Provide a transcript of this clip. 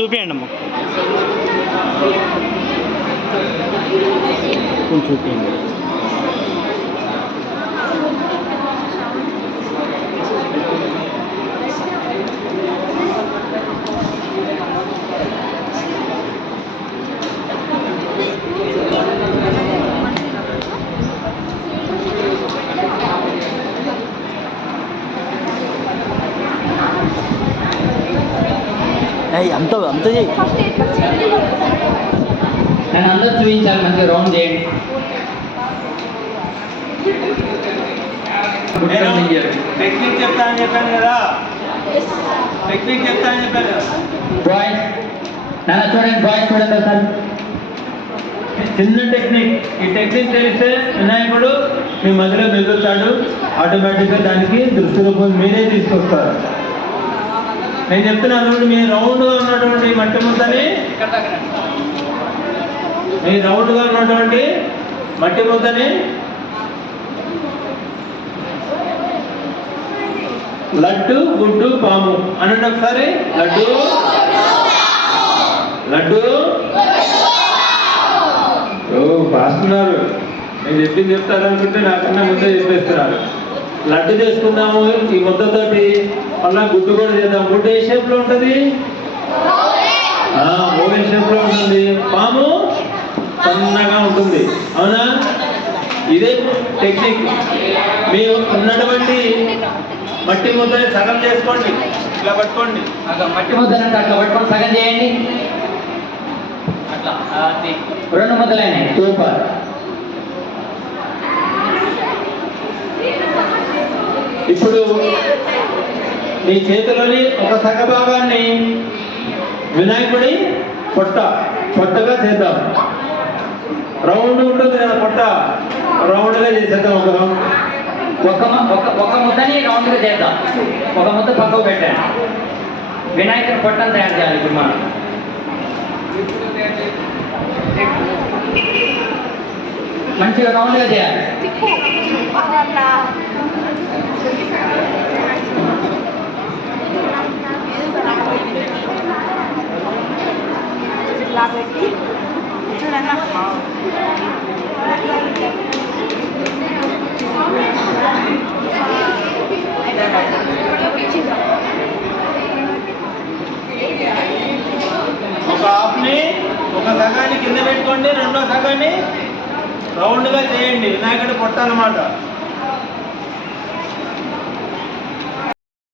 చూపించండి అమ్మ, కొంచెం చూపించండి. అంత అంత చేయి, నేను అందరూ చూపించాలి. మంచిగా రౌండ్ చేయండి. టెక్నిక్ చెప్తా అని చెప్పాను కదా, టెక్నిక్ చెప్తా అని చెప్పాను కదా. బాయ్స్ నాన్న చూడండి, బాయ్స్ చూడండి ఒకసారి. చిన్న టెక్నిక్. ఈ టెక్నిక్ తెలిస్తే వినాయకుడు మీ మధ్యలో మెదులుతాడు. ఆటోమేటిక్గా దానికి దృష్టి రూపం మీరే తీసుకొస్తారు. నేను చెప్తున్నాను, మీ రౌండ్గా ఉన్నటువంటి మట్టి ముద్దని, మీ రౌండ్గా ఉన్నటువంటి మట్టి ముద్దని లడ్డు గుడ్డు పాము అనండి ఒకసారి. లడ్డు లడ్డు పాస్తున్నారు. నేను చెప్పింది చెప్తారనుకుంటే నాకన్నా ముందే చెప్పేస్తున్నారు. లడ్డు చేసుకుందాము ఈ ముద్దతోటి, మళ్ళా గుడ్డు కూడా చేద్దాం. గుడ్డు ఏ షేప్లో ఉంటుంది? ఓవెల్ షేప్లో ఉంటుంది. పాము సన్నగా ఉంటుంది, అవునా? ఇదే టెక్నిక్. మీ ఉన్నటువంటి మట్టి ముద్దని సగం చేసుకోండి, ఇలా పట్టుకోండి. మట్టి ముద్దనంటే అట్లా పట్టుకొని సగం చేయండి. అట్లా 2 ముద్దలైనాయి. సూపర్. ఇప్పుడు మీ చేతిలోని ఒక సగ భాగాన్ని వినాయకుడి పొట్టగా చేద్దాం. రౌండ్ ఉంటుంది కదా పొట్ట, రౌండ్గా చేసేద్దాం. ఒక రౌండ్, ఒక ముద్దని రౌండ్గా చేద్దాం. ఒక ముద్ద పక్కకు పెట్టాను. వినాయకుని పొట్టను తయారు చేయాలి. ఇప్పుడు మనం మంచిగా రౌండ్గా చేయాలి. ఒక హాఫ్ని ఒక సగాన్ని కింద పెట్టుకోండి, రెండో సగాన్ని రౌండ్గా చేయండి. వినాయకుడి పొట్ట అన్నమాట.